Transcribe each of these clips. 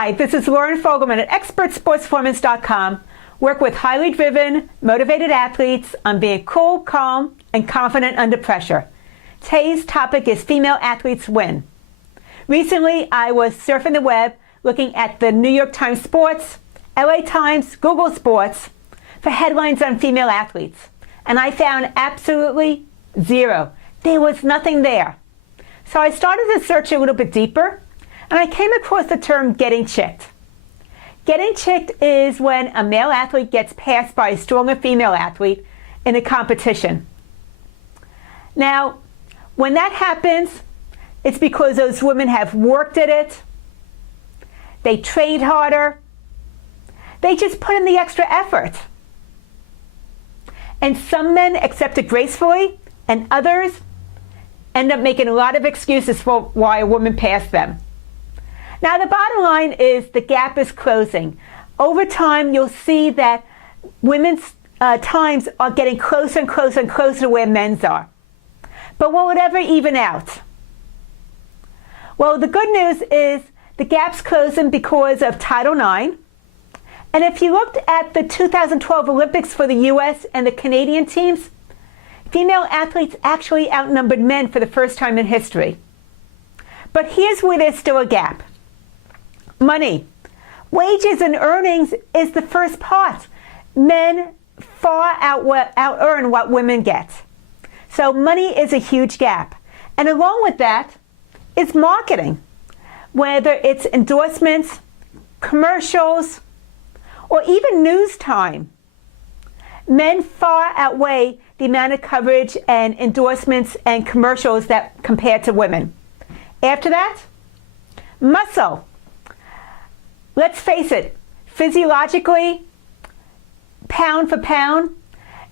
Hi, this is Lauren Fogelman at expertsportsperformance.com. Work with highly driven, motivated athletes on being cool, calm, and confident under pressure. Today's topic is female athletes win. Recently, I was surfing the web looking at the New York Times Sports, LA Times, Google Sports for headlines on female athletes. And I found absolutely zero. There was nothing there. So I started to search a little bit deeper, and I came across the term getting chicked. Getting chicked is when a male athlete gets passed by a stronger female athlete in a competition. Now, when that happens, it's because those women have worked at it, they trained harder, they just put in the extra effort. And some men accept it gracefully, and others end up making a lot of excuses for why a woman passed them. Now, the bottom line is the gap is closing. Over time, you'll see that women's times are getting closer and closer and closer to where men's are. But will it ever even out? Well, the good news is the gap's closing because of Title IX. And if you looked at the 2012 Olympics for the U.S. and the Canadian teams, female athletes actually outnumbered men for the first time in history. But here's where there's still a gap. Money. Wages and earnings is the first part. Men far out-earn what women get. So money is a huge gap. And along with that is marketing. Whether it's endorsements, commercials, or even news time. Men far outweigh the amount of coverage and endorsements and commercials that compared to women. After that, muscle. Let's face it, physiologically, pound for pound,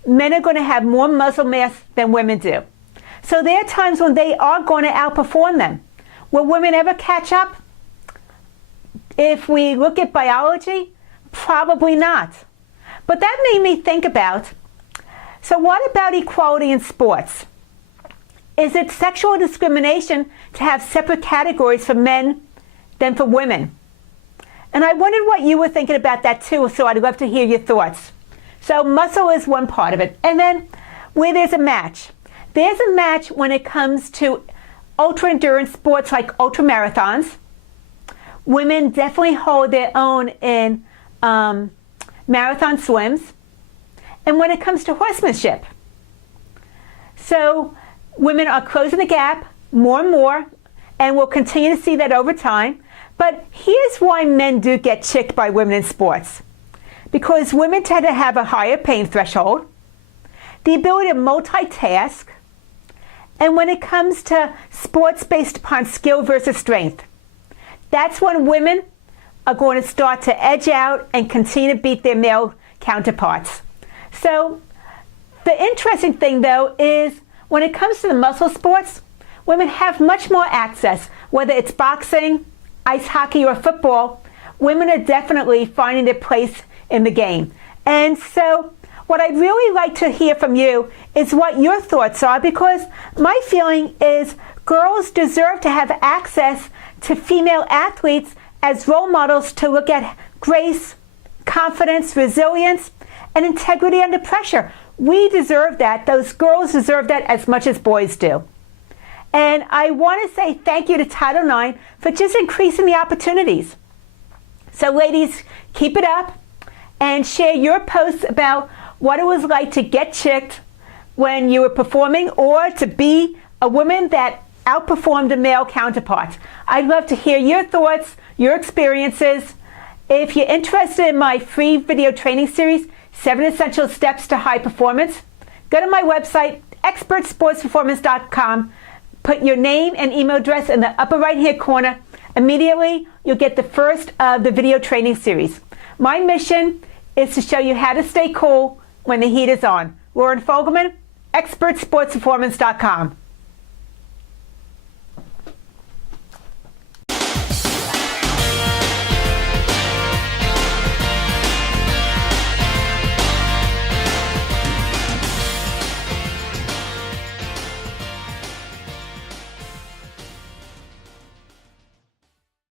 men are going to have more muscle mass than women do. So there are times when they are going to outperform them. Will women ever catch up? If we look at biology, probably not. But that made me think about, so what about equality in sports? Is it sexual discrimination to have separate categories for men than for women? And I wondered what you were thinking about that too, so I'd love to hear your thoughts. So muscle is one part of it. And then where there's a match. There's a match when it comes to ultra endurance sports like ultra marathons. Women definitely hold their own in marathon swims. And when it comes to horsemanship. So women are closing the gap more and more, and we'll continue to see that over time. But here's why men do get chicked by women in sports. Because women tend to have a higher pain threshold, the ability to multitask, and when it comes to sports based upon skill versus strength, that's when women are going to start to edge out and continue to beat their male counterparts. So the interesting thing, though, is when it comes to the muscle sports, women have much more access, whether it's boxing, ice hockey, or football. Women are definitely finding their place in the game. And so what I'd really like to hear from you is what your thoughts are, because my feeling is girls deserve to have access to female athletes as role models to look at grace, confidence, resilience, and integrity under pressure. We deserve that. Those girls deserve that as much as boys do. And I want to say thank you to Title IX for just increasing the opportunities. So ladies, keep it up and share your posts about what it was like to get chicked when you were performing or to be a woman that outperformed a male counterpart. I'd love to hear your thoughts, your experiences. If you're interested in my free video training series, 7 Essential Steps to High Performance, go to my website, expertsportsperformance.com. Put your name and email address in the upper right-hand corner. Immediately, you'll get the first of the video training series. My mission is to show you how to stay cool when the heat is on. Lauren Fogelman, expertsportsperformance.com.